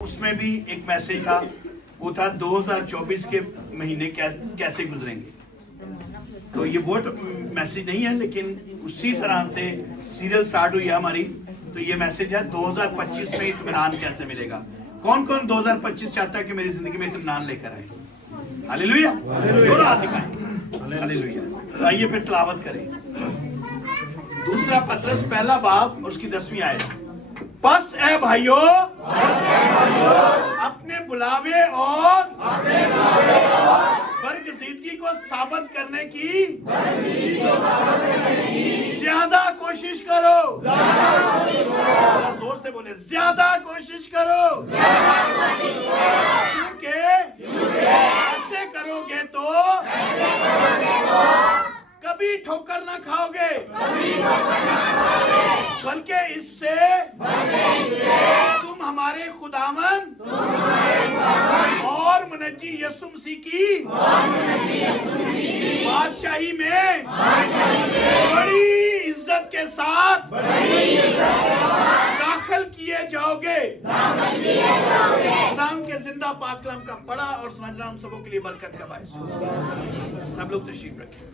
اس میں بھی ایک میسیج تھا، وہ تھا 2024 کے مہینے کیسے گزریں گے. تو یہ وہ میسیج نہیں ہے، لیکن اسی طرح سے سیریل سٹارٹ ہوئی ہے ہماری. تو یہ میسیج ہے 2025 میں اطمینان کیسے ملے گا. کون کون 2025 چاہتا ہے کہ میری زندگی میں اطمینان لے کر آئے؟ ہاللیلویا. دونوں ہاتھ دکھائیں. ہاللیلویا. آئیے پھر تلاوت کریں. دوسرا پطرس پہلا باب اور اس کی 10ویں آیت. پس اے بھائیو اپنے بلاوے اور برگزیدگی کو ثابت کرنے کی زیادہ کوشش کرو. زور سے بولے، زیادہ کوشش کرو. کیونکہ ایسے کرو گے تو کبھی ٹھوکر نہ کھاؤ گے، بلکہ اس سے تم ہمارے خداوند اور منجی یسوع مسیح کی بادشاہی میں بڑی عزت کے ساتھ داخل کیے جاؤ گے. خداوند کے زندہ پاک کلام کا پڑھا اور سمجھنا ہم سبوں کے لیے برکت کا باعث ہو. سب لوگ تشریف رکھیں.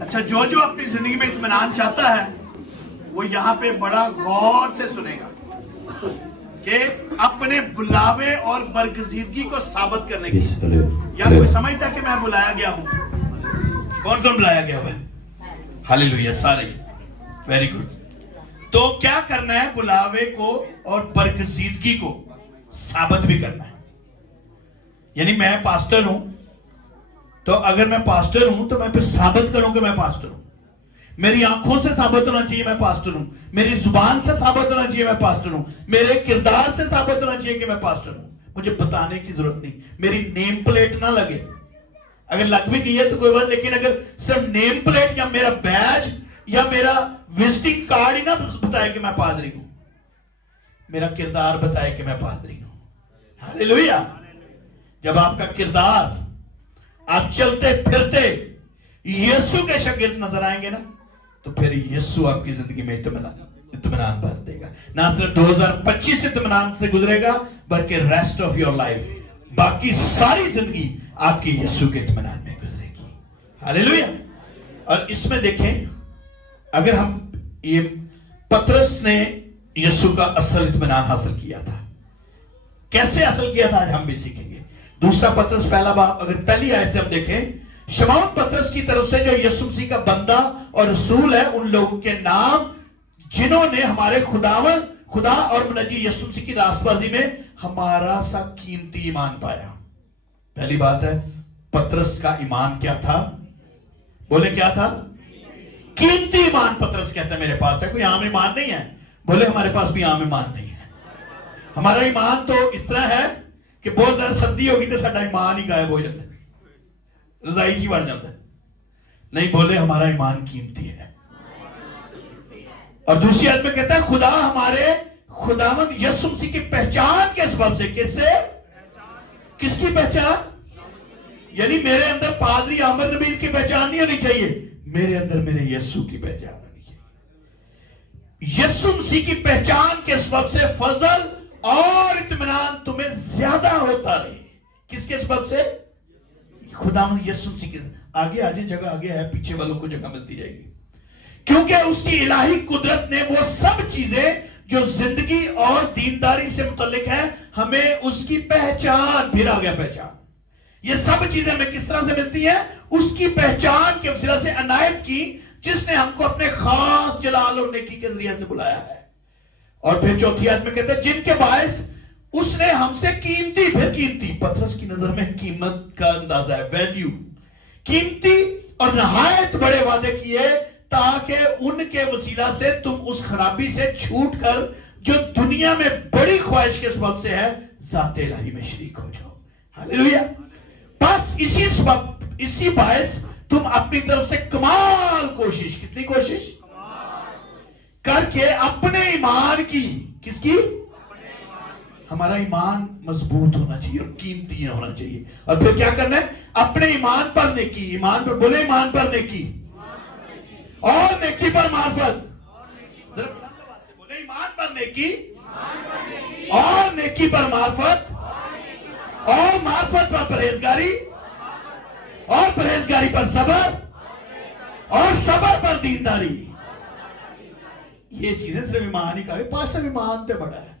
اچھا، جو اپنی زندگی میں اطمینان چاہتا ہے وہ یہاں پہ بڑا غور سے سنے گا کہ اپنے بلاوے اور برگزیدگی کو ثابت کرنے کی. یا کوئی سمجھتا ہے کہ میں بلایا گیا ہوں؟ کون کون بلایا گیا ہوا ہے؟ ہاللیلویا. سارے. Very good. تو کیا کرنا ہے؟ بلاوے کو اور برگزیدگی کو ثابت بھی کرنا ہے. یعنی میں پاسٹر ہوں، تو اگر میں پاسٹر ہوں تو میں پھر ثابت کروں کہ میں پاسٹر ہوں. میری آنکھوں سے ثابت ہونا چاہیے میں پاسٹر ہوں، میری زبان سے ثابت ہونا چاہیے میں پاسٹر ہوں، میرے کردار سے ثابت ہونا چاہیے کہ میں پاسٹر ہوں. مجھے بتانے کی ضرورت نہیں. میری نیم پلیٹ نہ لگے. اگر لگ بھی گئی ہے تو کوئی بات، لیکن اگر صرف نیم پلیٹ یا میرا بیج یا میرا وزٹنگ کارڈ ہی نہ بتائے کہ میں پادری ہوں، میرا کردار بتائے کہ میں پادری ہوں. ہاللیلویا. جب آپ کا کردار، آپ چلتے پھرتے یسوع کے شاگرد نظر آئیں گے نا، تو پھر یسوع آپ کی زندگی میں اطمینان بھر دے گا. نہ صرف 2025 اطمینان سے گزرے گا، بلکہ ریسٹ آف یور لائف، باقی ساری زندگی آپ کی یسوع کے اطمینان میں گزرے گی. ہاللیلویا. اور اس میں دیکھیں، اگر ہم یہ پطرس نے یسوع کا اصل اطمینان حاصل کیا تھا، کیسے حاصل کیا تھا آج ہم بھی سیکھیں گے. دوسرا پطرس پہلا باب اگر پہلی آیت سے ہم دیکھیں، شمعون پطرس کی طرف سے جو یسوع مسیح کا بندہ اور رسول ہے، ان لوگوں کے نام جنہوں نے ہمارے خدا اور منجی یسوع مسیح کی راست بازی میں ہمارا سا قیمتی ایمان پایا. پہلی بات ہے، پطرس کا ایمان کیا تھا؟ بولے کیا تھا؟ قیمتی ایمان. پطرس کہتا ہے میرے پاس ہے، کوئی عام ایمان نہیں ہے. بولے ہمارے پاس بھی عام ایمان نہیں ہے. ہمارا ایمان تو اس طرح ہے کہ بہت زیادہ سردی ہوگی تو ساڈا ایمان ہی غائب ہو جاتا ہے، رضائی کی بڑھ جاتا ہے. نہیں، بولے ہمارا ایمان قیمتی ہے. اور دوسری آیت میں کہتا ہے خدا ہمارے خداوند یسوع مسیح کی پہچان کے سبب سے. کس سے؟ کس کی پہچان؟ یعنی میرے اندر پادری عامر نبی کی پہچان نہیں ہونی چاہیے، میرے اندر میرے یسوع کی پہچان ہونی چاہیے. یسوع مسیح کی پہچان کے سبب سے فضل اور اطمینان تمہیں زیادہ ہوتا رہے. کس کے سبب سے؟ خداوند یسوع مسیح کے. آگے آجے، جگہ آگے ہے، پیچھے والوں کو جگہ ملتی جائے گی. کیونکہ اس کی الہی قدرت نے وہ سب چیزیں جو زندگی اور دینداری سے متعلق ہیں، ہمیں اس کی پہچان، پھر آ گیا پہچان. یہ سب چیزیں ہمیں کس طرح سے ملتی ہیں؟ اس کی پہچان کے وسیلہ سے عنایت کی، جس نے ہم کو اپنے خاص جلال اور نیکی کے ذریعے سے بلایا ہے. اور پھر چوتھی آیت میں کہتا ہے جن کے باعث اس نے ہم سے قیمتی، پھر قیمتی، پطرس کی نظر میں قیمت کا اندازہ ہے، ویلیو، قیمتی اور نہایت بڑے وعدے کیے، تاکہ ان کے وسیلہ سے تم اس خرابی سے چھوٹ کر جو دنیا میں بڑی خواہش کے سبب سے ہے، ذات الہی میں شریک ہو جاؤ. ہاللیلویا. بس اسی باعث تم اپنی طرف سے کمال کوشش، کتنی کوشش کر کے اپنے ایمان کی، کس کی؟ ہمارا ایمان مضبوط ہونا چاہیے اور قیمتی ہونا چاہیے. اور پھر کیا کرنا ہے؟ اپنے ایمان پر نیکی، ایمان پر بولے ایمان پر نیکی اور نیکی پر معرفت नेकी और नेकी पर मार्फत और मार्फत पर परहेजगारी और परहेजगारी पर सबर और सबर पर दीनदारी। ये चीजें सिर्फ ईमान ही का है। पास ईमान तो बड़ा है।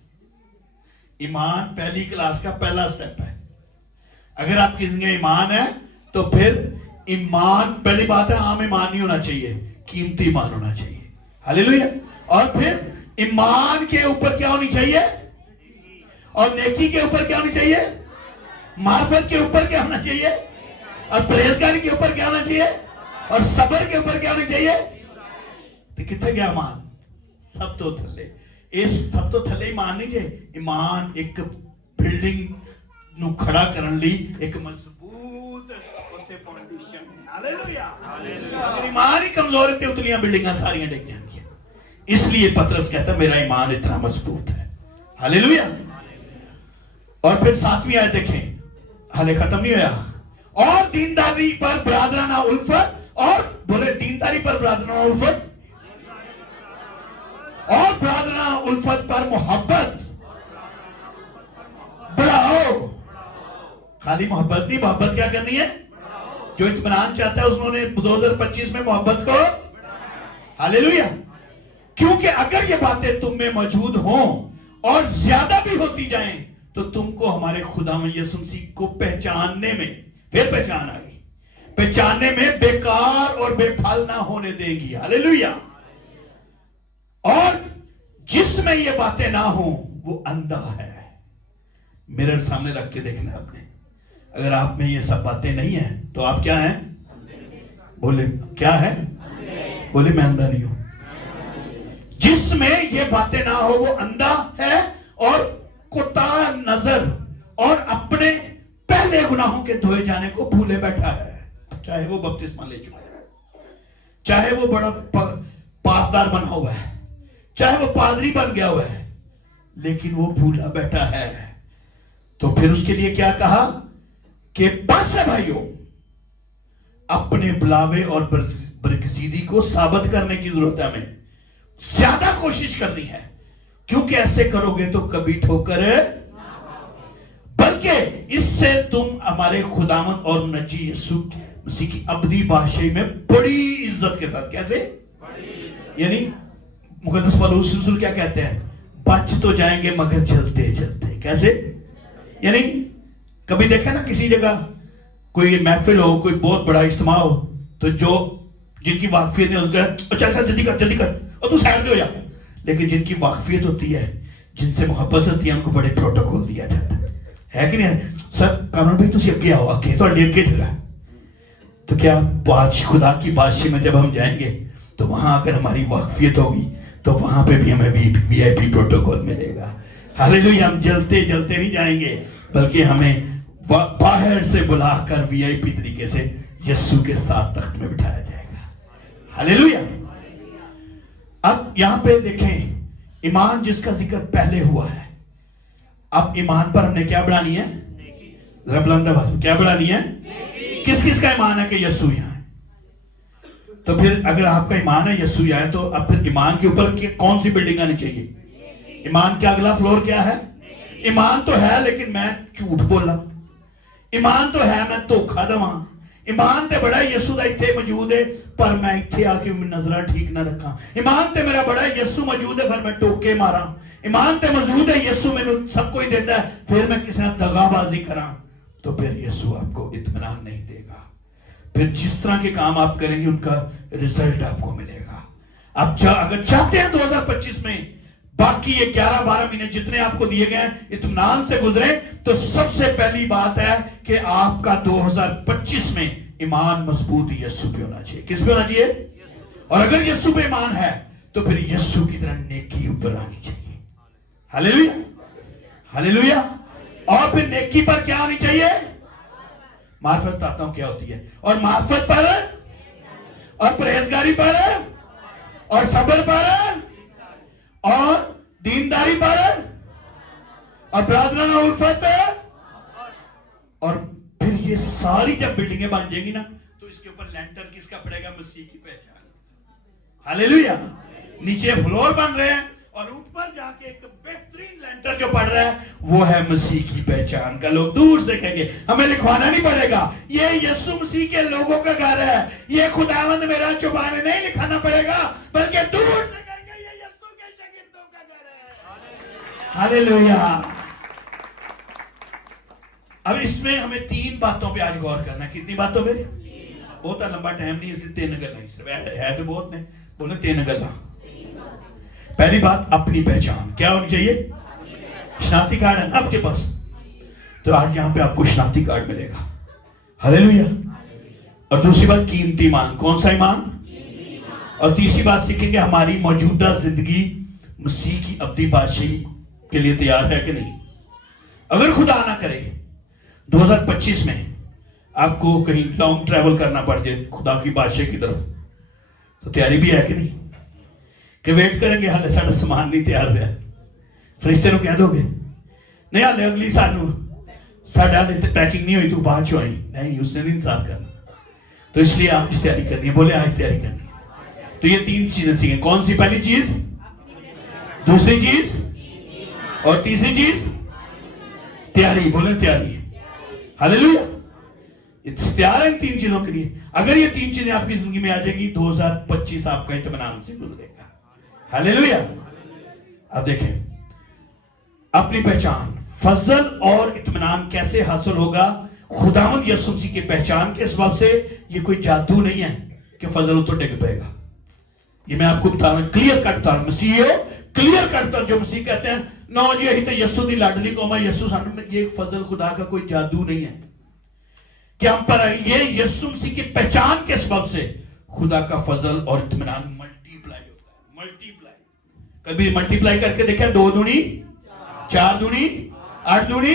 ईमान पहली क्लास का पहला स्टेप है। अगर आपकी जिंदगी में ईमान है तो फिर ईमान, पहली बात है आम ईमान नहीं होना चाहिए, कीमती ईमान होना चाहिए। हालेलुया। और फिर ईमान के ऊपर क्या होनी चाहिए, और नेकी के ऊपर क्या होनी चाहिए, मार्फत के ऊपर क्या होना चाहिए, और परहेजगारी के ऊपर क्या होना चाहिए, और सबर के ऊपर क्या होना चाहिए। तो कितने गया ईमान? सब तो थले। इस सब तो थले ईमान नहीं जे। ईमान एक बिल्डिंग ਨੂੰ ਖੜਾ ਕਰਨ ਲਈ एक मजबूत ਉੱਥੇ फाउंडेशन है। हालेलुया। अगर ईमान ही कमजोर है तो उतलियां बिल्डिंगां सारियां डिग जाएंगी। इसलिए पतरस कहता मेरा ईमान इतना मजबूत है। हालेलुया। और फिर 7वीं आयत देखें, हाले खत्म नहीं होया। और दीनदारी पर बरादराना उल्फत, और बोले दीनदारी पर बरादराना उल्फत, और बरादराना उल्फत पर मोहब्बत बढ़ाओ। खाली मोहब्बत नहीं, मोहब्बत क्या करनी है, जो इत्मीनान चाहता है उन्होंने 2025 में मोहब्बत को। हालेलुया। क्योंकि अगर ये बातें तुम में मौजूद हों और ज्यादा भी होती जाएं तो तुमको हमारे खुदावंद यीशु मसीह को पहचानने में, फिर पहचान आएगी, पहचानने में बेकार और बेफल ना होने देगी। हालेलुया। और जिसमें ये बातें ना हो वो अंधा है। मिरर सामने रख के देखना अपने, अगर आप में ये सब बातें नहीं है तो आप क्या हैं? बोले क्या है? बोले मैं अंधा नहीं हूं। जिसमें ये बातें ना हो वो अंधा है और कोताह नजर और अपने पहले गुनाहों के धोए जाने को भूले बैठा है। चाहे वो बपतिस्मा ले चुका है, चाहे वो बड़ा पासदार बना हुआ है, चाहे वो पादरी बन गया हुआ है, लेकिन वो भूला बैठा है। तो फिर उसके लिए क्या कहा कि बस है भाइयों, अपने बुलावे और बरगजीदी को साबित करने की जरूरत है। हमें ज्यादा कोशिश करनी है, क्योंकि ऐसे करोगे तो कभी ठोकर, बल्कि इससे तुम हमारे खुदावंद और मुनज्जी यीशु मसीह की अबदी बादशाही में बड़ी इज्जत के साथ, कैसे यानी मुकद्दस पौलुस रसूल क्या कहते हैं, बच तो जाएंगे मगर जलते जलते। कैसे यानी कभी देखा ना किसी जगह कोई महफिल हो, कोई बहुत बड़ा इज्तिमा हो, तो जो जिनकी वाकफियत नहीं होती, चल चल जल्दी कर जल्दी कर, और तू साइड में हो जा। लेकिन जिनकी वाकफियत होती है, जिनसे मोहब्बत होती है, उनको बड़े प्रोटोकॉल दिया जाता है कि नहीं? सर कानून भाई तुम अगे आओ, अगे तो अगे जगह। तो क्या बादशाह, खुदा की बादशाही में जब हम जाएंगे तो वहां अगर हमारी वाकफियत होगी तो वहां पे भी हमें VIP प्रोटोकॉल मिलेगा। हालेलुया। हम जलते जलते नहीं जाएंगे, बल्कि हमें बाहर से बुलाकर VIP तरीके से यीशु के साथ तख्त में बिठाया जाएगा। हालेलुया। अब यहां पे देखें, ईमान जिसका जिक्र पहले हुआ है, अब ईमान पर हमने क्या बढ़ानी है? क्या बढ़ानी है? किस किस का ईमान है कि यीशु यहां है? तो फिर अगर आपका ईमान है यीशु यहां है, तो अब फिर ईमान के ऊपर कौन सी बिल्डिंग आनी चाहिए? ईमान का अगला फ्लोर क्या है? ईमान तो है लेकिन मैं झूठ बोला, ईमान तो है मैं धोखा देवां, ईमान ते बड़ा यीशु दा इत्थे मौजूद है पर मैं इत्थे आके नजरा ठीक ना रखा, ईमान ते मेरा बड़ा यीशु मौजूद है पर मैं टोके मारा, ईमान ते मौजूद है यीशु मैनू सब कुछ देता है फिर मैं किसी ने दगाबाजी करा, तो फिर यीशु आपको इत्मीनान नहीं देगा। फिर जिस तरह के काम आप करेंगे उनका रिजल्ट आपको मिलेगा। आप अगर चाहते हैं 2025 में बाकी ये 11-12 महीने जितने आपको दिए गए हैं इत्मीनान से गुजरे, तो सबसे पहली बात है कि आपका 2025 में ईमान मजबूत यीशु पे होना चाहिए। किस पे होना चाहिए? और अगर यीशु पे ईमान है तो फिर यीशु की तरह नेकी ऊपर आनी चाहिए। Hallelujah, hallelujah. और फिर नेकी पर क्या होनी चाहिए? मार्फत बताता हूं क्या होती है। और मार्फत पर और परहेजगारी पर और सब्र पर और दीनदारी पर और बरादराना उल्फत, और फिर ये सारी जब बिल्डिंगें बन जाएंगी ना, तो इसके ऊपर लेंटर किसका पड़ेगा? मसीह की पहचान। हालेलुया। नीचे फ्लोर बन रहे हैं और ऊपर جا کے ایک بہترین لینٹر جو پڑھ رہا ہے وہ ہے مسیح کی پہچان کا. لوگ دور سے کہیں گے ہمیں لکھوانا نہیں پڑے گا, یہ یسوع مسیح کے لوگوں کا گھر ہے, یہ خداوند میرا چوبانے نہیں لکھانا پڑے گا, بلکہ دور سے کہیں گے یہ یسوع کے شاگردوں کا گھر ہے. ہاللیلویہ. اب اس میں ہمیں 3 باتوں پہ آج غور کرنا ہے. کتنی باتوں پہ؟ بہت لمبا ٹائم نہیں, اس لیے 3 گلا ہے تو بہت نہیں, بولے 3 گلا. پہلی بات اپنی پہچان. کیا ہونی چاہیے؟ شناختی کارڈ ہے نا آپ کے پاس, تو آج یہاں پہ آپ کو شناختی کارڈ ملے گا. ہاللیلویہ. اور دوسری بات قیمتی ایمان. کون سا ایمان؟ اور تیسری بات سیکھیں گے ہماری موجودہ زندگی مسیح کی ابدی بادشاہی کے لیے تیار ہے کہ نہیں. اگر خدا نہ کرے 2025 میں آپ کو کہیں لانگ ٹریول کرنا پڑ جائے خدا کی بادشاہ کی طرف, تو تیاری بھی ہے کہ نہیں؟ کہ ویٹ کریں گے حالے ساڑھا سامان نہیں تیار ہوا, فرشتے نو کہہ دو گے نہیں حالے اگلی سانو ساڑھا پیکنگ نہیں ہوئی تو بعد چو آئی, نہیں اس نے نہیں انتظار کرنا. تو اس لیے آج تیاری کرنی ہے. بولے آج تیاری کرنی ہے. تو یہ 3 چیزیں سیکھیں. کون سی؟ پہلی چیز, دوسری چیز, اور تیسری چیز تیاری. بولے تیاری. ہاللیلویہ. تیار ہے ان 3 چیزوں کے لیے. اگر یہ 3 چیزیں آپ کی زندگی میں آ جائے گی 2025 آپ کا اطمینان سے گزرے گا. ہاللیلویہ. اب دیکھیں اپنی پہچان, فضل اور اطمینان کیسے حاصل ہوگا؟ خداوند یسوع مسیح کی پہچان کے سبب سے. یہ کوئی جادو نہیں ہے کہ فضل ہو تو ڈگ پائے گا. یہ میں آپ کو بتا رہا ہوں, کلیئر کٹ بتا رہا ہوں. مسیح ہو کلیئر کٹ جو مسیح کہتے ہیں نو یہ تو یسوع دی لاڈلی قوم ہے, یسوع سانو میں, یہ فضل خدا کا کوئی جادو نہیں ہے کہ ہم پر یہ یسوع مسیح کی پہچان کے سبب سے خدا کا فضل اور اطمینان ملٹی پلائی ہوتا ہے. ملٹی پلائی. کبھی ملٹی پلائی کر کے دیکھیں 2 دونی 4 دونی 8 دونی.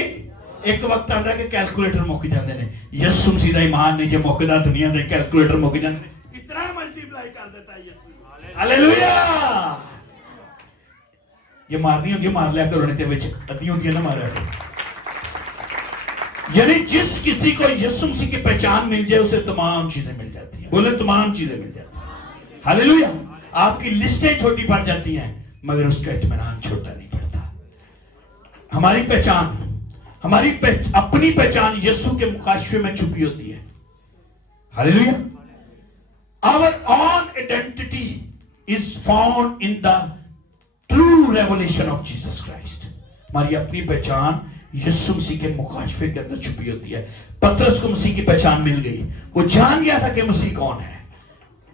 ایک وقت آتا ہے کہ کیلکولیٹر موقع جاندے نے. یسوع مسیح دا ایمان نہیں جو موقع دا دنیا دے کیلکولیٹر موقع جاندے نے. اتنا ملٹی پلائی کر دیتا ہے یسوع. ہاللیلویہ. یہ مارنی ہوگی مار لیا کرو, نہیں تے وچ ادھی ہوندی ہے نہ ماریا کرو. یعنی جس کسی کو یسوع مسیح کی پہچان مل جائے اسے تمام چیزیں مل جاتی ہیں. بولے تمام چیزیں مل جاتی ہیں. ہاللیلویہ. آپ کی لسٹیں چھوٹی پڑ جاتی ہیں مگر اس کا اطمینان چھوٹا نہیں پڑتا. ہماری پہچان, ہماری اپنی پہچان یسوع کے مکاشفے میں چھپی ہوتی ہے. ہاللیلویہ. Our own identity is found in the true revelation of Jesus Christ. ہماری اپنی پہچان یسوع مسیح کے مکاشفے کے اندر چھپی ہوتی ہے. پترس کو مسیح کی پہچان مل گئی. وہ جان گیا تھا کہ مسیح کون ہے.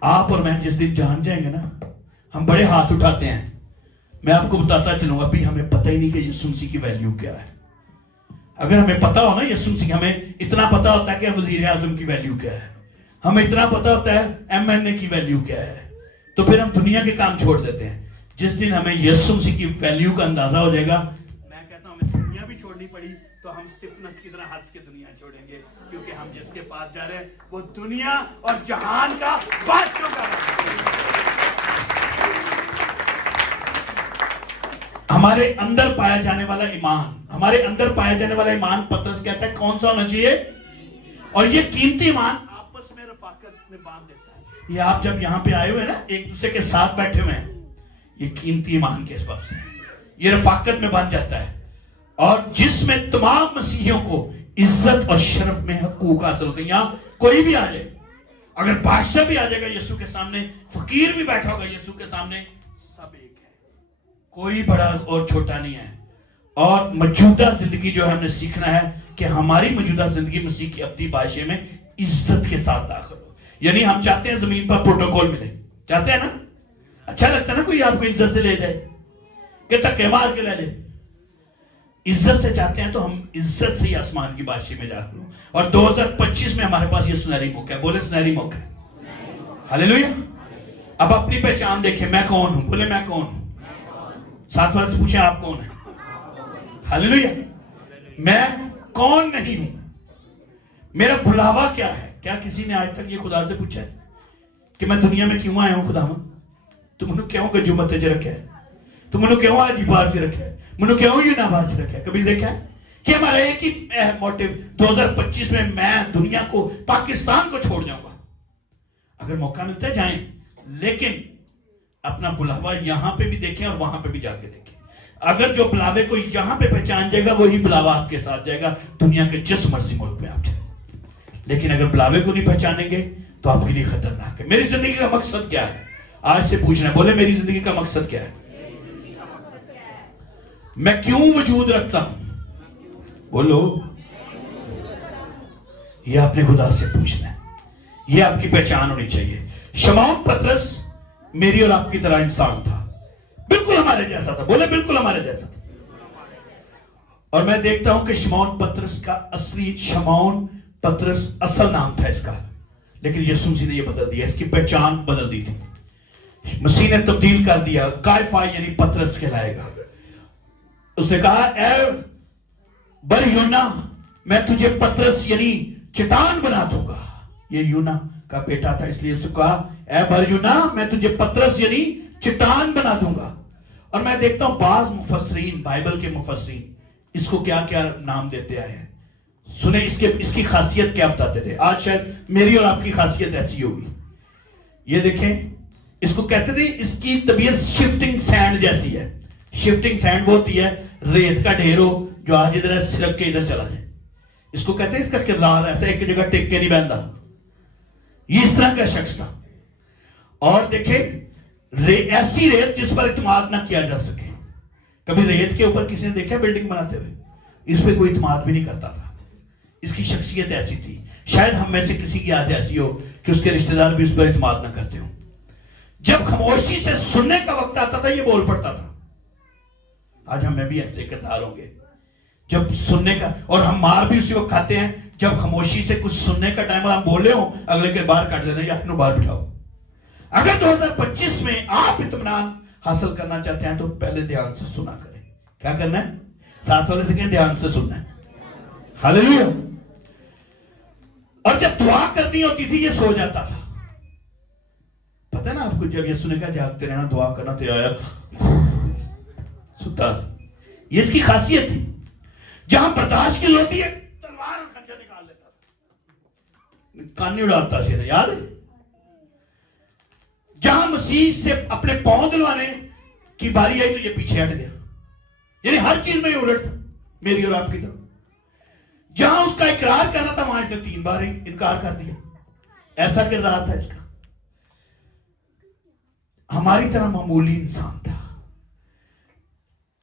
آپ اور میں جس دن جان جائیں گے نا, ہم بڑے ہاتھ اٹھاتے ہیں. میں آپ کو بتاتا چلوں گا, ابھی ہمیں پتہ ہی نہیں کہ یسوع مسیح کی ویلیو کیا ہے. اگر ہمیں پتہ ہو نا یسوع مسیح, ہمیں اتنا پتہ ہوتا ہے کہ وزیر اعظم کی ویلیو کیا ہے, ہمیں اتنا پتہ ہوتا ہے MNA کی ویلیو کیا ہے, تو پھر ہم دنیا کے کام چھوڑ دیتے ہیں. جس دن ہمیں یسوع مسیح کی ویلیو کا اندازہ ہو جائے گا, میں کہتا ہوں ہمیں دنیا بھی چھوڑنی پڑی تو ہم سٹیفنس کی طرح ہنس کے دنیا چھوڑیں گے, کیونکہ ہم جس کے پاس جا رہے ہیں وہ دنیا اور جہان کا بادشاہ کا ہے. ہمارے اندر پایا جانے والا ایمان, ہمارے اندر پایا جانے والا ایمان پترس کہتا ہے کون سا ہونا چاہیے؟ اور یہ قیمتی ایمان آپس میں رفاقت میں باندھ دیتا ہے. یہ آپ جب یہاں پہ آئے ہوئے نا, ایک دوسرے کے ساتھ بیٹھے ہوئے ہیں, یہ قیمتی ایمان کے سبب سے یہ رفاقت میں باندھ جاتا ہے, اور جس میں تمام مسیحیوں کو عزت اور شرف میں حقوق حاصل ہوتے ہیں. یہاں کوئی بھی آ جائے, اگر بادشاہ بھی آ جائے گا یسوع کے سامنے, فقیر بھی بیٹھا ہوگا یسوع کے سامنے, سب ایک ہے, کوئی بڑا اور چھوٹا نہیں ہے. اور موجودہ زندگی جو ہے ہم نے سیکھنا ہے کہ ہماری موجودہ زندگی مسیح کی ابدی بادشاہی میں عزت کے ساتھ داخل ہو. یعنی ہم چاہتے ہیں زمین پر پروٹوکول ملے, چاہتے ہیں نا, اچھا لگتا ہے نا کوئی آپ کو عزت سے لے جائے کہ تکے مار کے لے جائے. عزت سے چاہتے ہیں تو ہم عزت سے ہی آسمان کی بادشاہی میں داخل ہوں. اور 2025 میں ہمارے پاس یہ سنہری موقع ہے. بولے سنہری موقع ہے. ہاللیلویہ. اب اپنی پہچان دیکھیں, میں کون ہوں؟ بولے میں کون ہوں. ساتھ والے سے پوچھیں آپ کون ہیں. ہاللیلویہ. میں کون نہیں ہوں, میرا بلاوا کیا ہے. کیا کسی نے آج تک یہ خدا سے پوچھا ہے کہ میں دنیا میں کیوں آیا ہوں؟ خدا تم نے کیوں گجو متے جے رکھا ہے, تم نے کیوں آج بار سے رکھا ہے, منو کیوں یہ ناواز رکھا ہے. کبھی دیکھا ہے کہ ہمارا ایک ہی موٹیو 2025 میں دنیا کو, پاکستان کو چھوڑ جاؤں گا. اگر موقع ملتا ہے جائیں, لیکن اپنا بلاوا یہاں پہ بھی دیکھیں اور وہاں پہ بھی جا کے دیکھیں. اگر جو بلاوے کو یہاں پہ پہچان جائے گا وہی بلاوا آپ کے ساتھ جائے گا دنیا کے جس مرضی ملک میں آپ جائیں. لیکن اگر بلاوے کو نہیں پہچانیں گے تو آپ کے لیے خطرناک ہے. میری زندگی کا مقصد کیا ہے؟ آج سے پوچھنا ہے. بولے میری زندگی کا مقصد کیا ہے؟ میں کیوں وجود رکھتا ہوں؟ بولو. یہ اپنے خدا سے پوچھنا ہے. یہ آپ کی پہچان ہونی چاہیے. شمعون پطرس میری اور آپ کی طرح انسان تھا, بالکل ہمارے جیسا تھا. بولے بالکل ہمارے جیسا تھا. اور میں دیکھتا ہوں کہ شمعون پطرس کا اصلی شمعون پطرس اصل نام تھا اس کا, لیکن یسوع مسیح نے یہ بدل دیا, اس کی پہچان بدل دی تھی. مسیح نے تبدیل کر دیا. کائفا یعنی پطرس کہلائے گا. اس نے کہا اے بر یونا میں تجھے پطرس یعنی چٹان بنا دوں گا. یہ یونا کا بیٹا تھا, اس لیے اس نے کہا اے بر یونا میں تجھے پطرس یعنی چٹان بنا دوں گا. اور میں دیکھتا ہوں بعض مفسرین, بائبل کے مفسرین اس کو کیا کیا نام دیتے آئے ہیں. سنیں اس کی خاصیت کیا بتاتے تھے. آج شاید میری اور آپ کی خاصیت ایسی ہوگی. یہ دیکھیں, اس کو کہتے تھے اس کی طبیعت شفٹنگ سینڈ جیسی ہے. شفٹنگ سینڈ وہ ہوتی ہے ریت کا ڈھیر ہو جو آج ادھر ہے سرک کے ادھر چلا جائے. اس کو کہتے ہیں اس کا کردار ایسا ایک جگہ ٹک کے نہیں بہنتا. یہ اس طرح کا شخص تھا. اور دیکھیں ایسی ریت جس پر اعتماد نہ کیا جا سکے. کبھی ریت کے اوپر کسی نے دیکھا بلڈنگ بناتے ہوئے؟ اس پہ کوئی اعتماد بھی نہیں کرتا تھا. اس کی شخصیت ایسی تھی. شاید ہم میں سے کسی کی آج ایسی ہو کہ اس کے رشتہ دار بھی اس پر اعتماد نہ کرتے ہوں. جب خاموشی سے سننے کا وقت آتا تھا یہ بول پڑتا تھا. آج ہمیں بھی ایسے کردار ہوں گے جب سننے کا, اور ہم مار بھی اسی وقت کھاتے ہیں جب خاموشی سے کچھ سننے کا ٹائم ہم بولے ہوں اگلے کے باہر کاٹ دینا یا اپنے باہر بٹھاؤ. اگر 2025 میں آپ اطمینان حاصل کرنا چاہتے ہیں تو پہلے دھیان سے سنا کریں. کیا کرنا ہے؟ ساتھ والے سے کہیں دھیان سے سننا ہے. ہاللیلویا. اور جب دعا کرنی ہوتی تھی یہ سو جاتا تھا. پتہ ہے نا آپ کو, جب یسوع نے کہا جاگتے رہنا دعا کرنا تو آیا ستا. یہ اس کی خاصیت تھی. جہاں برداشت کی ہوتی ہے تلوار اور خنجر نکال لیتا تھا, کان نہیں اڑاتا سی. یاد ہے جہاں مسیح سے اپنے پاؤں دلوانے کی باری آئی تو یہ پیچھے ہٹ گیا. یعنی ہر چیز میں یہ الٹ تھا میری اور آپ کی طرف. جہاں اس کا اقرار کرنا تھا وہاں اس نے 3 بار انکار کر دیا. ایسا کردار تھا اس کا. ہماری طرح معمولی انسان تھا.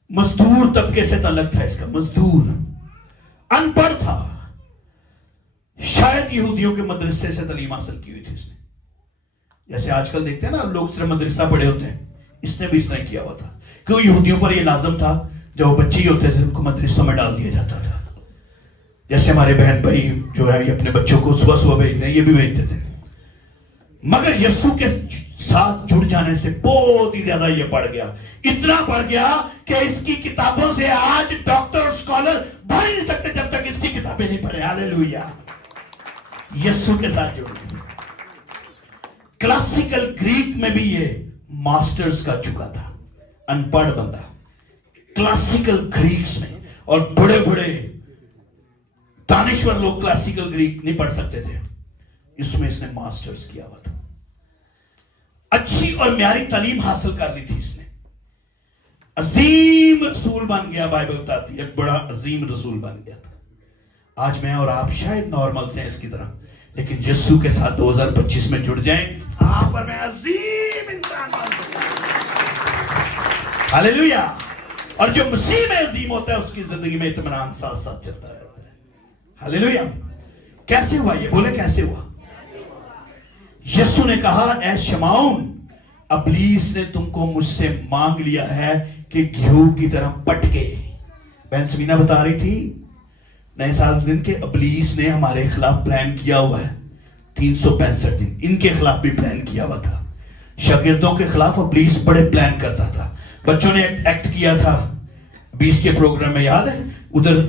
مزدور طبقے سے تعلق تھا اس کا. مزدور, ان پڑھ تھا. شاید یہودیوں کے مدرسے سے تعلیم حاصل کی ہوئی تھی اس نے. جیسے آج کل دیکھتے ہیں نا لوگ صرف مدرسہ پڑھے ہوتے ہیں, اس نے بھی اس طرح کیا ہوا تھا. کیوں یہودیوں پر یہ لازم تھا جب وہ بچے ہی ہوتے تھے ان کو مدرسوں میں ڈال دیا جاتا تھا. جیسے ہمارے بہن بھائی جو ہے یہ اپنے بچوں کو صبح بھیجتے ہیں, یہ بھی بھیجتے تھے. مگر یسوع کے ساتھ جڑ جانے سے بہت ہی زیادہ یہ بڑھ گیا. اتنا بڑھ گیا کہ اس کی کتابوں سے آج ڈاکٹر اور اسکالر بڑھ نہیں سکتے جب تک اس کی کتابیں نہیں پڑھے. ہاللیلویا. یسوع کے ساتھ جڑ گئے. کلاسیکل گریک میں بھی یہ ماسٹرز کر چکا تھا. ان پڑھ بندہ کلاسیکل گریکس میں, اور بڑے بڑے دانشور لوگ کلاسیکل گریک نہیں پڑھ سکتے تھے, اس میں اس نے ماسٹرز کیا ہوا تھا. اچھی اور معیاری تعلیم حاصل کر لی تھی اس نے. عظیم رسول بن گیا. بائبل بتاتی ہے بڑا عظیم رسول بن گیا تھا. آج میں اور آپ شاید نارمل سے ہیں اس کی طرح, لیکن یسوع کے ساتھ 2025 میں جڑ جائیں آپ اور میں عظیم انسان بن سکتے ہیں. ہاللیلویا. اور جو مسیح میں عظیم ہوتا ہے اس کی زندگی میں اطمینان ساتھ ساتھ چلتا رہتا ہے. ہاللیلویا. کیسے ہوا یہ؟ بولے کیسے ہوا؟ یسوع نے کہا اے شمعون ابلیس نے تم کو مجھ سے مانگ لیا ہے کہ گھیو کی طرح پٹ کے. بہن سمینہ بتا رہی تھی نئے سال دن کے ابلیس نے ہمارے خلاف پلان کیا ہوا ہے 365 دن. ان کے خلاف بھی پلان کیا ہوا تھا. شاگردوں کے خلاف ابلیس بڑے پلان کرتا تھا. بچوں نے ایکٹ کیا تھا 20 کے پروگرام میں, یاد ہے؟ ادھر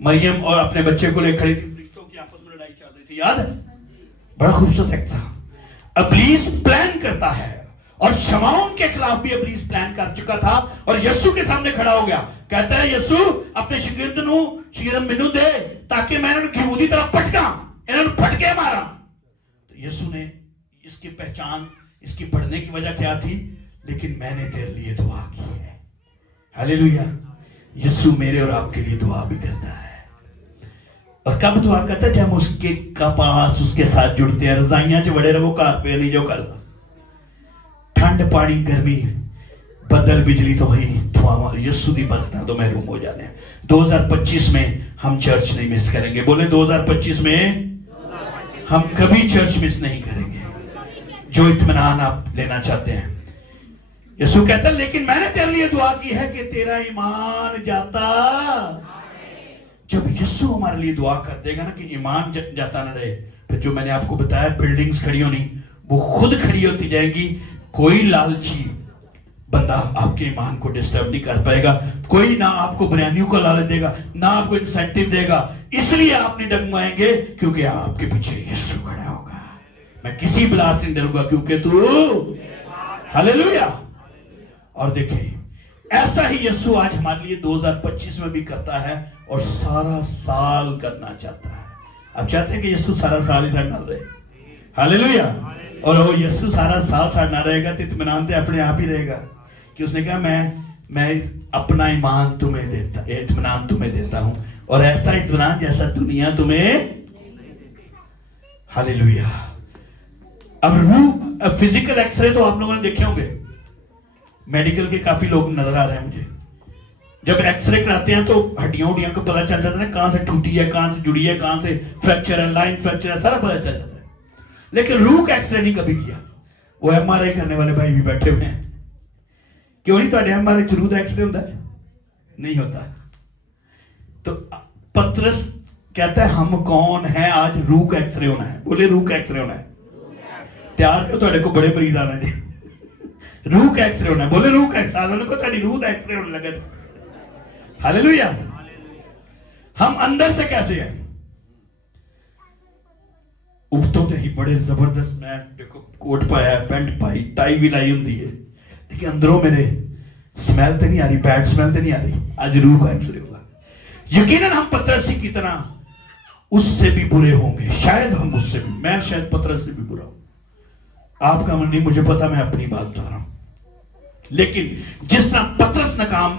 مریم اور اپنے بچے کو لے کھڑی تھی, فرشتوں کی آپس میں لڑائی چل رہی تھی, یاد ہے؟ بڑا خوبصورت ایکٹ تھا. ابلیس پلان کرتا ہے, اور شمعون کے خلاف بھی ابلیس پلان کر چکا تھا, اور یسوع کے سامنے کھڑا ہو گیا. کہتا ہے یسوع اپنے شاگرد مینوں دے تاکہ میں انہوں یہودی طرح پٹکا, انہوں نے پھٹکے مارا. تو یسوع نے اس کی پہچان, اس کی پڑھنے کی وجہ کیا تھی؟ لیکن میں نے تیرے لیے دعا کی ہے. हालेलुया। यीशु मेरे और आपके लिए दुआ भी करता है। और कब दुआ करता है? जब हम उसके पास उसके साथ जुड़ते हैं। रजाइयां च बड़े रहो, घर पे नहीं जो करता। ठंड पानी गर्मी बदल बिजली तो ही धुआं यीशु की बरकतां तो महरूम हो जाने हैं। 2025 में हम चर्च नहीं मिस करेंगे। बोले 2025 में हम कभी चर्च मिस नहीं करेंगे। जो इत्मीनान आप लेना चाहते हैं, यीशु कहता है लेकिन मैंने तेरे लिए दुआ की है कि तेरा ईमान जाता। जब यीशु हमारे लिए दुआ कर देगा ना कि ईमान जाता ना रहे, फिर जो मैंने आपको बताया बिल्डिंग्स खड़ी होनी वो खुद खड़ी होती जाएगी। कोई लालची बंदा आपके ईमान को डिस्टर्ब नहीं कर पाएगा। कोई ना आपको बिरयानियों को लालच देगा, ना आपको इंसेंटिव देगा। इसलिए आप नहीं डगमगाएंगे क्योंकि आपके पीछे यीशु खड़ा होगा। मैं किसी बला से नहीं डरूंगा क्योंकि तू, हालेलुया। और देखिए ऐसा ही यीशु आज हमारे लिए 2025 में भी करता है और सारा साल करना चाहता है। आप चाहते हैं कि यीशु सारा साल ही साथ रहे? हालेलुया। और वो यीशु सारा साल साथ ना रहेगा तो इत्मीनान तो अपने आप ही रहेगा कि उसने कहा मैं अपना ईमान तुम्हें देता, इत्मीनान तुम्हें देता हूं, और ऐसा इत्मीनान जैसा दुनिया तुम्हें। हालेलुया। अब रूह फिजिकल एक्सरे तो आप लोगों ने देखे होंगे, मेडिकल के काफी लोग नजर आ रहे हैं मुझे। जब एक्सरे कराते हैं तो हड्डियों उड्डियों को पता चल जाता है ना, कहां से टूटी है, कहां से जुड़ी है, कहां से फ्रैक्चर है, लाइन फ्रैक्चर है, सारा पता चल जाता है। लेकिन रूह का एक्सरे नहीं कभी किया। वो एमआरआई करने वाले भाई भी बैठे हुए हैं। क्यों नहीं? तो एमआरआई रूह का एक्सरे होता है? नहीं होता। तो पतरस कहता है हम कौन है, आज रूह का एक्सरे होना है। बोले रूह का एक्सरे होना है। तैयार क्यों? थोड़े को बड़े मरीज आना जी। रूह का एक्सरे होना है। बोले रूह का एक्सरे को थोड़ी रूह का एक्सरे होने लगे। हालेलुया। हम अंदर से कैसे हैं? उबतों ते ही बड़े जबरदस्त, मैं देखो कोट पाया है, पैंट पाई, टाई भी लाई होती है, लेकिन अंदरों मेरे स्मेल तो नहीं आ रही, बैड स्मेल तो नहीं आ रही। आज रूह का एक्सरे होगा। यकीनन हम पतरस की तरह उससे भी बुरे होंगे। शायद हम उससे भी, मैं शायद पतरस से भी बुरा हूं। आपका मन नहीं, मुझे पता, मैं अपनी बात बता रहा हूं। लेकिन जिस तरह पतरस नाकाम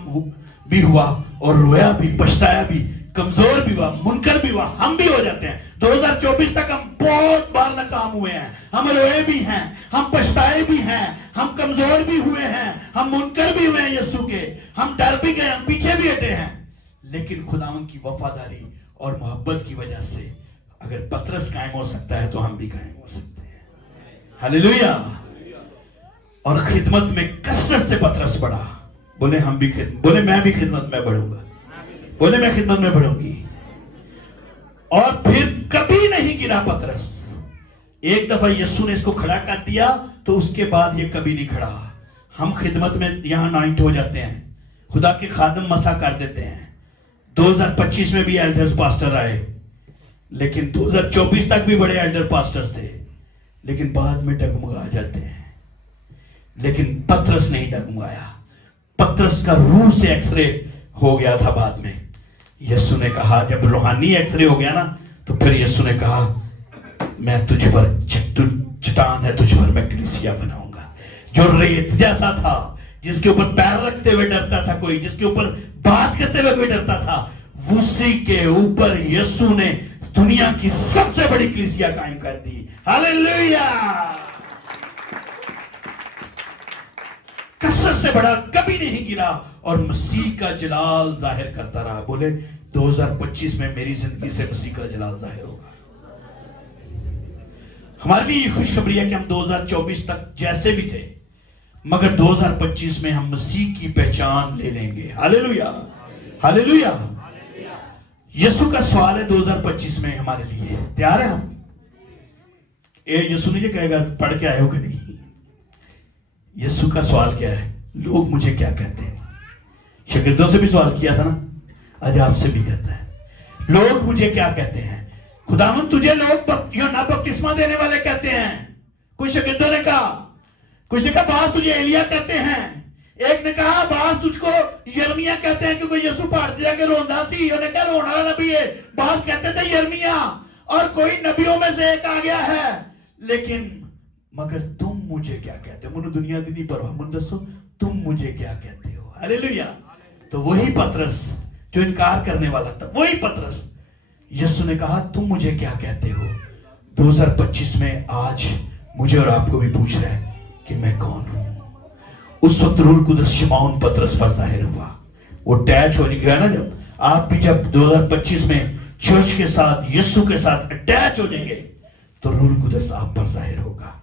भी हुआ और रोया भी, पछताया भी, कमजोर भी हुआ, मुनकर भी हुआ, हम भी हो जाते हैं। 2024 तक हम बहुत बार नाकाम हुए हैं, हम रोए भी हैं, हम पछताए भी हैं, हम कमजोर भी हुए हैं, हम मुनकर भी हुए हैं यीशु के, हम डर भी गए, हम पीछे भी हटे हैं। लेकिन खुदावंद की वफादारी और मोहब्बत की वजह से अगर पतरस कायम हो सकता है तो हम भी कायम हो सकते हैं। हालेलुया। और खिदमत में कसरत से पतरस बढ़ा। बोले हम भी बोले मैं भी खिदमत में बढ़ूंगा। बोले मैं खिदमत में बढ़ूंगी। और फिर कभी नहीं गिरा पतरस। एक दफा यीशु ने इसको खड़ा कर दिया तो उसके बाद ये कभी नहीं खड़ा। हम खिदमत में यहां नाइट हो जाते हैं, खुदा के खादम मसा कर देते हैं। 2025 में भी एल्डर्स पास्टर आए, लेकिन 2024 तक भी बड़े एल्डर पास्टर्स थे, लेकिन बाद में डगमगा जाते हैं। लेकिन पतरस नहीं डगमगाया। पतरस का रूह से एक्सरे हो गया था बाद में। यीशु ने कहा, जब रूहानी एक्सरे हो गया ना, तो फिर यीशु ने कहा मैं तुझ पर चट्टान है, तुझ पर मैं कलीसिया बनाऊंगा। जो रेत जैसा था, जिसके ऊपर पैर रखते हुए डरता था कोई, जिसके ऊपर बात करते हुए कोई डरता था, उसी के ऊपर यीशु ने दुनिया की सबसे बड़ी कलीसिया कायम कर दी। हालेलुया। कसरत से बड़ा कभी नहीं गिरा और मसीह का जलाल जाहिर करता रहा। बोले 2025 में मेरी जिंदगी से मसीह का जलाल जाहिर होगा। हमारे लिए ये खुशखबरी है कि हम 2024 तक जैसे भी थे, मगर 2025 में हम मसीह की पहचान ले लेंगे। Hallelujah, hallelujah. यीशु का सवाल है 2025 में हमारे लिए, तैयार है हम? यीशु नहीं कहेगा पढ़ के आए हो कि नहीं। यीशु का सवाल क्या है? लोग मुझे क्या कहते हैं? शागिर्दों से भी सवाल किया था ना, आज आपसे भी कहता है, लोग मुझे क्या कहते हैं? खुदावंद तुझे लोग यूहन्ना बपतिस्मा देने वाले कहते हैं। कुछ शागिर्दों ने कहा, कुछ ने कहा बास तुझे एलिया कहते हैं, एक ने कहा बास तुझको यिर्मयाह कहते हैं क्योंकि यीशु पहाड़ जाके रोंदा सी, उन्होंने कहा रोने वाला नबी है। बास कहते थे यिर्मयाह, और कोई नबियों में से एक आ गया है। लेकिन मगर तुम मुझे क्या कहते हो? मुझे दुनिया की नहीं परवाह, मुझे दसो तुम मुझे क्या कहते हो? हालेलुया। तो वही पतरस जो इनकार करने वाला था, वही पतरस, यीशु ने कहा तुम मुझे क्या कहते हो? 2025 में आज मुझे और आपको भी पूछ रहा है कि मैं कौन हूं। उस वक्त रूह कुदस शिमौन पतरस पर जाहिर हुआ। वो अटैच हो गया ना, जब आप भी जब 2025 में चर्च के साथ, यीशु के साथ अटैच हो जाएंगे तो रूह कुदस आप पर जाहिर होगा।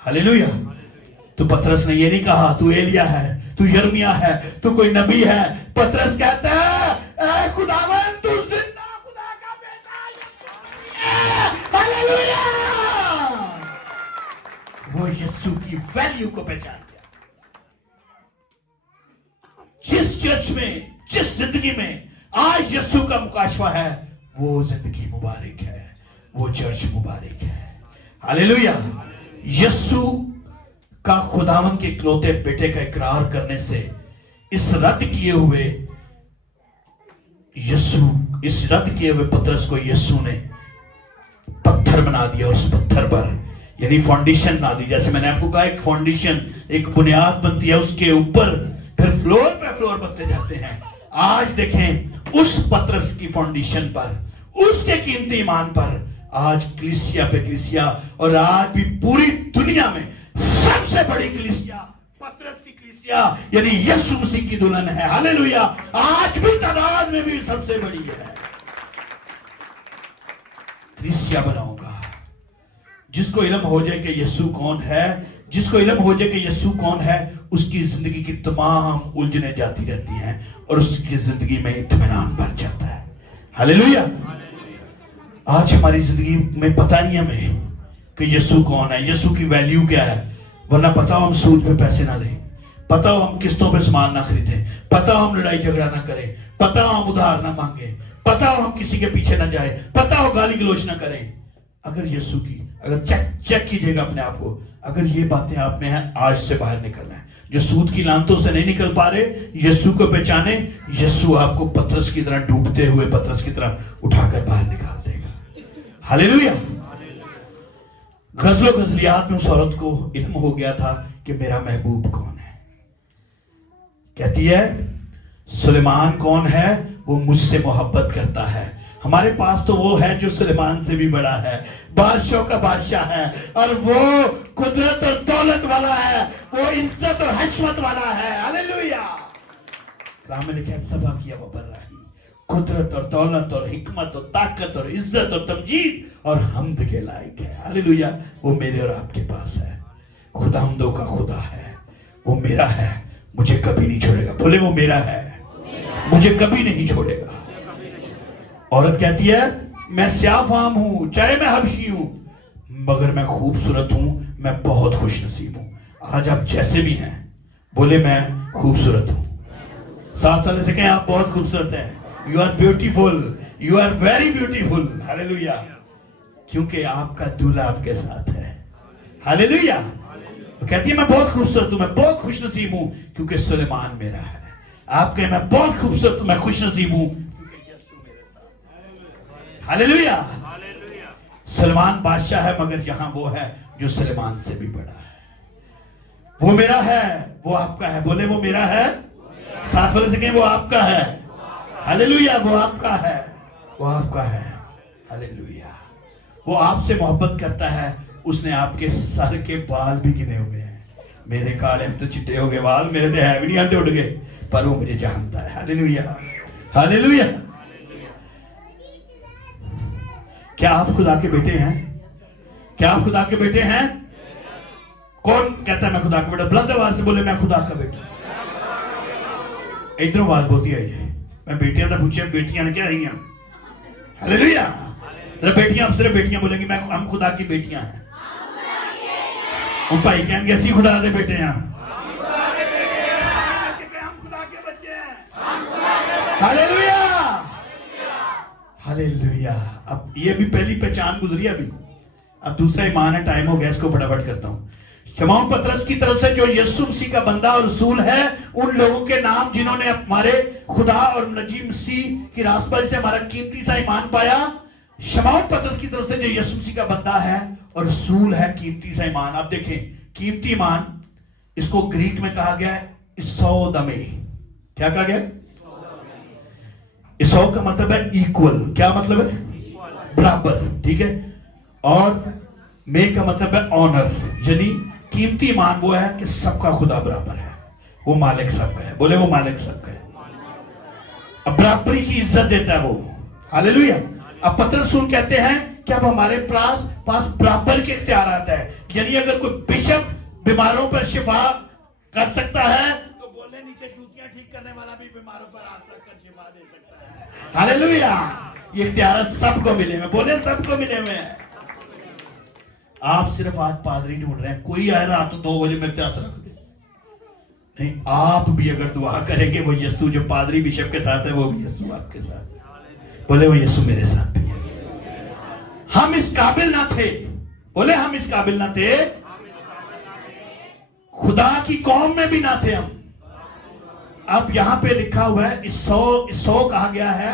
हालेलुया। तो पतरस ने ये नहीं कहा तू एलिया है, तू यिर्मयाह है, तू कोई नबी है। पतरस कहता है ऐ खुदावन तू जिंदा खुदा का बेटा है। हालेलुया। वो यीशु की वैल्यू को पहचान गया। जिस चर्च में, जिस जिंदगी में आज यीशु का मुकाशवा है, वो जिंदगी मुबारक है, वो चर्च मुबारक है। हालेलुया। यीशु का खुदावन के इकलौते बेटे का इकरार करने से इस रद्द किए हुए पतरस को यीशु ने पत्थर बना दिया। और उस पत्थर पर यानी फाउंडेशन बना दी। जैसे मैंने आपको कहा एक फाउंडेशन, एक बुनियाद बनती है, उसके ऊपर फिर फ्लोर पे फ्लोर बनते जाते हैं। आज देखें उस पतरस की फाउंडेशन पर, उसके कीमती ईमान पर आज कलीसिया पे कलीसिया, और आज भी पूरी दुनिया में सबसे बड़ी कलीसिया पतरस की कलीसिया यानी यीशु मसीह की दुल्हन है। हालेलुया। आज भी तादाद में भी सबसे बड़ी है। कलीसिया बनाऊंगा। जिसको इल्म हो जाए कि यीशु कौन है, जिसको इल्म हो जाए कि यीशु कौन है, उसकी जिंदगी की तमाम उलझने जाती रहती हैं और उसकी जिंदगी में इत्मीनान बढ़ जाता है। हालेलुया। आज हमारी जिंदगी में पता नहीं हमें कि यीशु कौन है, यीशु की वैल्यू क्या है। वरना पता हो हम सूद पे पैसे ना लें, पता हो हम किस्तों पे सामान ना खरीदें, पता हो हम लड़ाई झगड़ा ना करें, पता हो हम उधार ना मांगे, पता हो हम किसी के पीछे ना जाए, पता हो गाली गलोच ना करें। अगर यीशु की, अगर चेक कीजिएगा अपने आप को, अगर ये बातें आप में हैं, आज से बाहर निकलना है। जो सूद की लानतों से नहीं निकल पा रहे, यीशु को पहचाने। यीशु आपको पतरस की तरह, डूबते हुए पतरस की तरह उठाकर बाहर निकाल देगा। हालेलुया। गजलो गजलियात में उस औरत को इल्म हो गया था कि मेरा महबूब कौन है। कहती है सुलेमान कौन है? वो मुझसे मोहब्बत करता है। हमारे पास तो वो है जो सुलेमान से भी बड़ा है, बादशाह का बादशाह है, और वो कुदरत और दौलत वाला है, वो इज्जत और हशमत वाला है। हालेलुया। कलाम में लिखा है सबा किया वो बर्राही, कुदरत और दौलत और हिकमत और ताकत और इज्जत और तमजीद और हमद के लायक है। हालेलुया। वो मेरे और आपके पास है। खुदामदों का खुदा है, वो मेरा है, मुझे कभी नहीं छोड़ेगा। बोले वो मेरा है, मुझे कभी नहीं छोड़ेगा। औरत कहती है मैं स्याफाम हूं, चाहे मैं हबशी हूं, मगर मैं खूबसूरत हूं, मैं बहुत खुशनसीब हूं। आज आप जैसे भी हैं, बोले मैं खूबसूरत हूं। साथ वाले से कहें आप बहुत खूबसूरत हैं। You are beautiful, you are very beautiful. Hallelujah. क्योंकि आपका दूल्हा आपके साथ है। हालेलुया। तो कहती है मैं बहुत खूबसूरत हूं, मैं बहुत खुशनसीब हूं, क्योंकि सुलेमान मेरा है। आप कहें मैं बहुत खूबसूरत हूं, मैं खुशनसीब हूं, हालेलुया। सुलेमान बादशाह है, मगर यहां वो है जो सुलेमान से भी बड़ा है। वो मेरा है, वो आपका है। बोले वो मेरा है। साथ वाले से कहें वो आपका है। हालेलुया। वो आपका है, वो आपका है। हालेलुया। वो आपसे मोहब्बत करता है। उसने आपके सर के बाल भी गिने हुए हैं। मेरे काले तो चिट्टे हो गए बाल, मेरे तो है भी नहीं, आते उड़ गए, पर वो मुझे जानता है। हालेलुया। हालेलुया। क्या आप खुदा के बेटे हैं? क्या आप खुदा के बेटे हैं? कौन कहता है मैं खुदा का बेटा? बुलंद आवाज से बोले मैं खुदा का बेटा। इधर आवाज बहुत ही आई है। मैं बेटियां तो पूछे, बेटियां ने क्या रही हैं? हालेलुया। बेटियां, अब सिर्फ बेटियां बोलेंगी मैं, हम खुदा की बेटियां हैं। उन भाई कहेंगे ऐसी खुदा के बेटे हैं, हम खुदा के बच्चे हैं। हालेलुया। हालेलुया। अब ये भी पहली पहचान गुजरी, अभी अब दूसरा ईमान है। टाइम हो गया, इसको फटाफट करता हूं। शमौन पतरस की तरफ से जो यीशु मसीह का बंदा और रसूल है, उन लोगों के नाम जिन्होंने हमारे खुदा और नजी मसीह की रास्ते से हमारा कीमती सा ईमान पाया। शमौन पतरस की तरफ से जो यीशु मसीह का बंदा है और रसूल है, कीमती सा ईमान। अब देखें कीमती ईमान, इसको ग्रीक में कहा गया है इसौदमे। क्या कहा गया? इसौ का मतलब है इक्वल, क्या मतलब है? बराबर, ठीक है। और मे का मतलब है ऑनर, यानी कीमती ईमान वो है कि सबका खुदा बराबर है, वो मालिक सबका है। बोले वो मालिक सबका है, अब बराबरी की इज्जत देता है वो। हालेलुया। अब पतरस रसूल कहते हैं कि अब हमारे पास बराबर के इख्तियारात है, यानी अगर कोई बिशप बीमारों पर शिफा कर सकता है तो बोले नीचे जूतियां ठीक करने वाला भी बीमारों पर हाथ रखकर शिफा दे सकता है। हालेलुया। ये इख्तियारात सबको मिले हुए, बोले सबको मिले हुए हैं। आप सिर्फ आज पादरी ढूंढ रहे हैं, कोई आए रात 2 बजे मेरे हाथ रख दे, नहीं, आप भी अगर दुआ करेंगे वो यीशु जो पादरी बिशप के साथ है वो भी यीशु आपके साथ है। बोले वो यीशु मेरे साथ भी है। हम इस काबिल ना थे, बोले हम इस काबिल ना थे, खुदा की कौम में भी ना थे हम। अब यहां पे लिखा हुआ है इसौ कहा गया है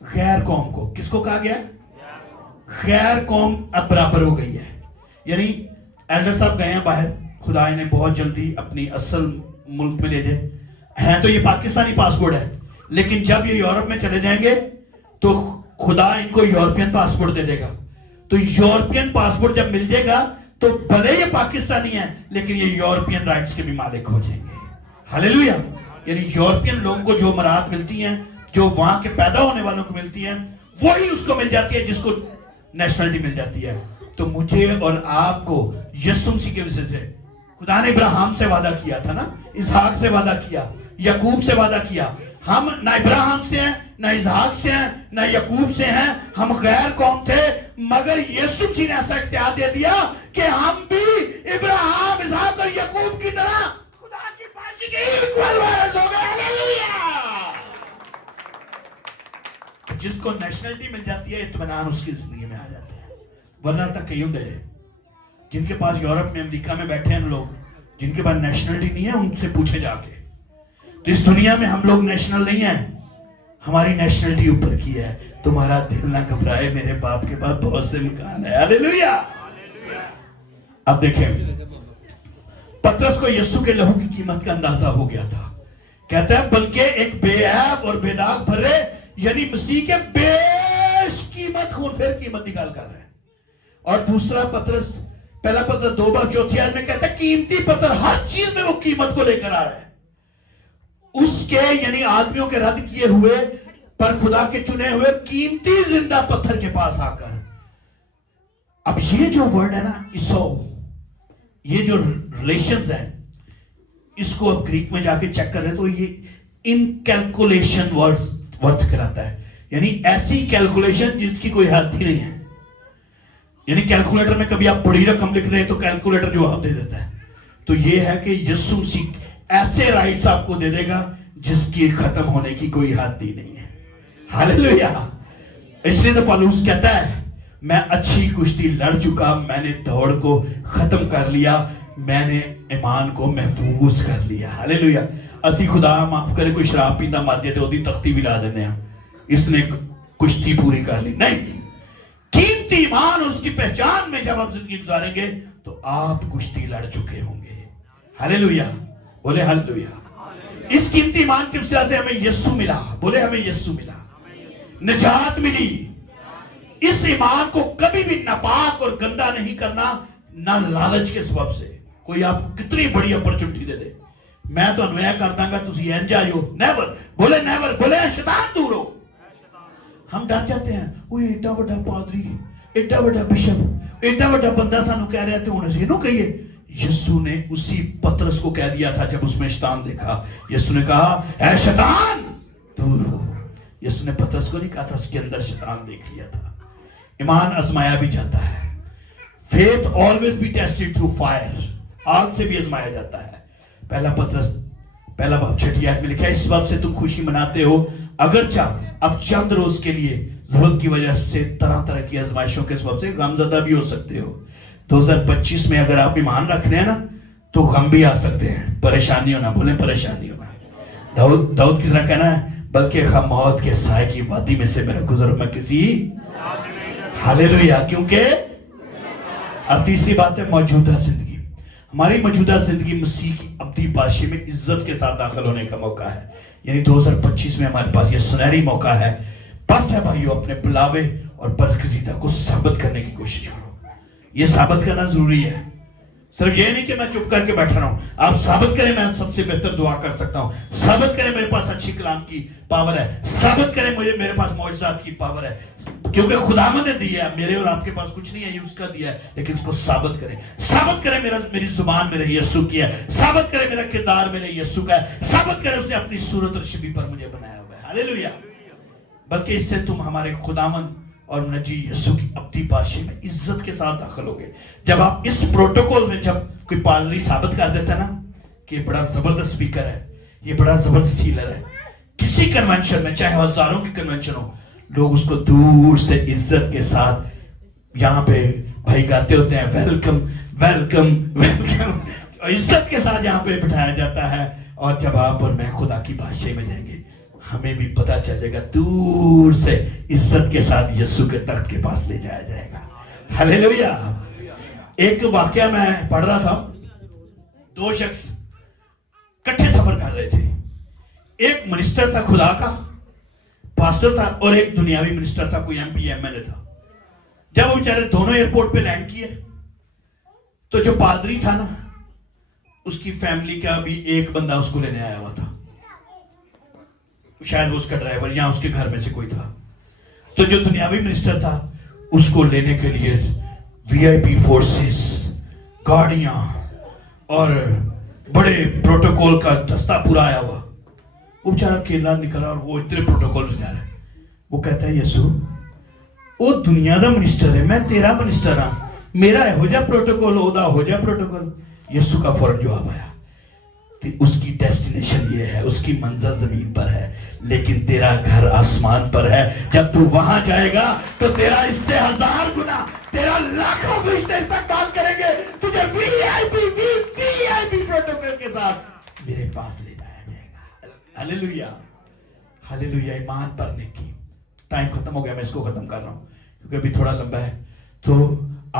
गैर कौम को। किसको कहा गया? गैर कौम अब बराबर हो गई है, यानी एल्डर साहब गए हैं बाहर, खुदा इन्हें बहुत जल्दी अपनी असल मुल्क में ले जाए। हैं तो ये पाकिस्तानी पासपोर्ट है, लेकिन जब ये यूरोप में चले जाएंगे तो खुदा इनको यूरोपियन पासपोर्ट दे देगा। तो यूरोपियन पासपोर्ट जब मिल जाएगा तो भले ये पाकिस्तानी है लेकिन ये यूरोपियन राइट्स के भी मालिक हो जाएंगे। हालेलुया। यानी यूरोपियन लोगों को जो मराहत मिलती हैं, जो वहां के पैदा होने वालों को मिलती हैं, वही उसको मिल जाती है जिसको नेशनलिटी मिल जाती है। तो मुझे और आपको यीशु मसीह के विषय से खुदा ने इब्राहिम से वादा किया था ना, इसहाक से वादा किया, याकूब से वादा किया। हम ना इब्राहिम से हैं, ना इसहाक से हैं, ना याकूब से हैं, हम गैर कौम थे, मगर यीशु मसीह ने ऐसा इख्तियार दे दिया कि हम भी इब्राहिम, इसहाक और याकूब की तरह खुदा की बादशाही के इक्वल वारिस हो गए। हालेलुया। जिसको नेशनलिटी मिल जाती है इत्मीनान उसकी जिंदगी में आ जाता है, वरना तक कहीं गए जिनके पास यूरोप में अमेरिका में बैठे हैं लोग, जिनके पास नेशनलिटी नहीं है, उनसे पूछे जाके। तो इस दुनिया में हम लोग नेशनल नहीं है, हमारी नेशनलिटी ऊपर की है। तुम्हारा दिल ना घबराए, मेरे बाप के पास बहुत से मकान है। हालेलुया। अब देखें, पतरस को यीशु के लहू की कीमत का अंदाजा हो गया था। कहता है बल्कि एक बेऐब और बेदाग भरे, यानी मसीह के बेशकीमत खून फेर कीमत निकाल कर रहे हैं। और दूसरा पतरस, पहला पतरस 2:4 में कहता है कीमती पत्थर, हर चीज में वो कीमत को लेकर आ रहा है। उसके यानी आदमियों के रद्द किए हुए पर खुदा के चुने हुए कीमती जिंदा पत्थर के पास आकर। अब ये जो वर्ड है ना इसौ, ये जो रिलेशंस है, इसको अब ग्रीक में जाके चेक करें तो ये इनकैलकुलेशन वर्थ कहलाता है, यानी ऐसी कैलकुलेशन जिसकी कोई हद ही नहीं है। यानी कैलकुलेटर में कभी आप बड़ी रकम लिख रहे हैं तो कैलकुलेटर जवाब दे देता है। तो ये है कि यीशु मसीह ऐसे राइट्स आपको दे देगा जिसकी खत्म होने की कोई हद ही नहीं है। हालेलुया। इसलिए तो पौलुस कहता है मैं अच्छी कुश्ती लड़ चुका, मैंने दौड़ को खत्म कर लिया, मैंने ईमान को महफूज कर लिया। हालेलुया। असी खुदा माफ करे कोई शराब पीता मर जाए तो ओदी तख्ती भी ला देने हैं, इसने कुश्ती पूरी कर ली। नहीं, कीमती ईमान और उसकी पहचान में जब आप जिंदगी गुजारेंगे तो आप कुश्ती लड़ चुके होंगे। हालेलुया। बोले हालेलुया। इस कीमती ईमान की वजह से हमें यीशु मिला। बोले हमें यीशु मिला, निजात मिली। इस ईमान को कभी भी नापाक और गंदा नहीं करना, ना लालच के सबब से। कोई आपको कितनी बड़ी अपॉर्चुनिटी दे दे, मैं तो अन्वय कर दांगा तुसी इंज आयो, नेवर। बोले नेवर, बोले शैतान दूर हो। हम डर जाते हैं, वो एडा बड़ा पादरी, एडा बड़ा बिशप, एडा बड़ा बंदा सानू कह रहा है तो हुण इहनू कहिए। यीशु ने उसी पतरस को कह दिया था जब उसमें शैतान देखा। यीशु ने कहा ऐ शैतान दूर हो। यीशु ने पतरस को नहीं कहा था, उसके अंदर शैतान देख लिया था। ईमान आजमाया भी जाता है। Faith always be tested through fire, आग से भी आजमाया जाता है। पहला पतरस पहला बाब 6 आयत में लिखा है इस बात से तुम खुशी मनाते हो अगरचा अब चंद रोज के लिए जरूरत की वजह से तरह तरह की आजमाइशों के सबब से गमजदा भी हो सकते हो। 2025 में अगर आप ईमान रख रहे हैं ना तो गम भी आ सकते हैं, परेशानी होना। बोले परेशानी होना। दाऊद की तरह कहना है बल्कि हम मौत के साए की वादी में से मेरा गुजर मैं किसी। हालेलुया। क्योंकि अब तीसरी बात है मौजूदा जिंदगी। ہماری موجودہ زندگی مسیح کی ابدی بادشاہی میں عزت کے ساتھ داخل ہونے کا موقع ہے. یعنی 2025 میں ہمارے پاس یہ سنہری موقع ہے. بس ہے بھائیو، اپنے بلاوے اور برگزیدہ کو ثابت کرنے کی کوشش کرو. یہ ثابت کرنا ضروری ہے. صرف یہ نہیں کہ میں چپ کر کے بیٹھا رہا ہوں. آپ ثابت کریں میں سب سے بہتر دعا کر سکتا ہوں. ثابت کریں میرے پاس اچھی کلام کی پاور ہے. ثابت کریں میرے پاس معجزات کی پاور ہے. کیونکہ خداوند نے دیا ہے، میرے اور آپ کے پاس کچھ نہیں ہے، یہ اس کا دیا ہے. لیکن اس کو ثابت کریں. ثابت کریں میری زبان میرے یسوع کی ہے. ثابت کریں میرا کردار میرے یسوع کا ہے. ثابت کریں اس نے اپنی صورت اور شبیہ پر مجھے بنایا ہوا ہے. ہاللیلویہ. بلکہ اس سے تم ہمارے خداوند اور نجی یسوع کی ابدی بادشاہی میں عزت کے ساتھ داخل ہوگے. جب آپ اس پروٹوکول میں، جب کوئی پادری ثابت کر دیتا ہے نا کہ یہ بڑا زبردست سپیکر ہے، یہ بڑا زبردست ہیلر ہے، کسی کنونشن میں، چاہے ہزاروں کی کنونشن ہو، لوگ اس کو دور سے عزت کے ساتھ یہاں پہ بھائی گاتے ہوتے ہیں ویلکم ویلکم ویلکم، عزت کے ساتھ یہاں پہ بٹھایا جاتا ہے. اور جب آپ اور میں خدا کی بادشاہی میں جائیں گے، ہمیں بھی پتہ چل جائے گا، دور سے عزت کے ساتھ یسوع کے تخت کے پاس لے جایا جائے گا. ہاللیلویہ. ایک واقعہ میں پڑھ رہا تھا. 2 شخص کٹھے سفر کر رہے تھے. ایک منسٹر تھا خدا کا، پاسٹر تھا، اور ایک دنیاوی منسٹر تھا، کوئی MP MLA تھا. جب وہ بیچارے دونوں ایئرپورٹ پہ لینڈ کیے تو جو پادری تھا نا، اس کی فیملی کا بھی ایک بندہ اس کو لینے آیا ہوا تھا. شاید وہ اس کا ڈرائیور یا اس کے گھر میں سے کوئی تھا. تو جو دنیاوی منسٹر تھا، اس کو لینے کے لیے VIP فورسز، گاڑیاں اور بڑے پروٹوکول کا دستہ پورا آیا ہوا. وہ بیچارہ اکیلا نکلا اور وہ اتنے پروٹوکول جا رہے. وہ کہتا ہے یسوع، وہ دنیا دا منسٹر ہے، میں تیرا منسٹر ہاں، میرا ہو جا پروٹوکول، ہودا ہو جا پروٹوکول. یسوع کا فوراً جواب آیا کہ اس کی ڈیسٹینیشن یہ ہے، اس کی منزل زمین پر ہے، لیکن تیرا گھر آسمان پر ہے. جب تو وہاں جائے گا تو تیرا اس سے 1000 گنا، تیرا لاکھوں فرشتے استقبال کریں گے. تجھے VIP پروٹوکول کے ساتھ میرے پاس لے جایا جائے گا. ہاللیلویہ. ہاللیلویہ. ایمان پڑھنے کی ٹائم ختم ہو گیا، میں اس کو ختم کر رہا ہوں کیونکہ ابھی تھوڑا لمبا ہے. تو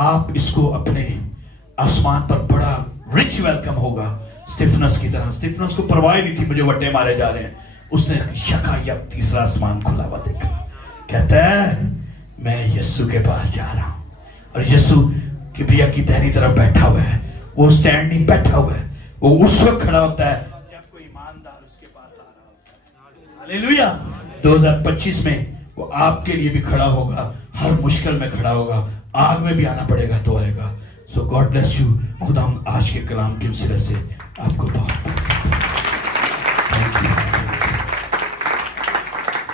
آپ اس کو اپنے آسمان پر بڑا رچ ویلکم ہوگا. سٹیفنس کی طرح. سٹیفنس کو پرواہ نہیں تھی مجھے وٹے مارے جا رہے ہیں. اس نے یکایک تیسرا آسمان کھلا ہوا دیکھا. کہتا ہے میں یسوع کے پاس جا رہا ہوں. اور یسوع کبریا کی دہنی طرف بیٹھا ہوا ہے. وہ سٹینڈ نہیں بیٹھا ہوا ہے، وہ اس وقت کھڑا ہوتا ہے جب کوئی ایماندار اس کے پاس آ رہا ہوتا ہے. ہاللیلویہ. 2025 میں وہ آپ کے لیے بھی کھڑا ہوگا، ہر مشکل میں کھڑا ہوگا. آگ میں بھی آنا پڑے گا تو آئے گا. So God bless you. خدا آج کے کلام کے سلسلے سے آپ کو بہت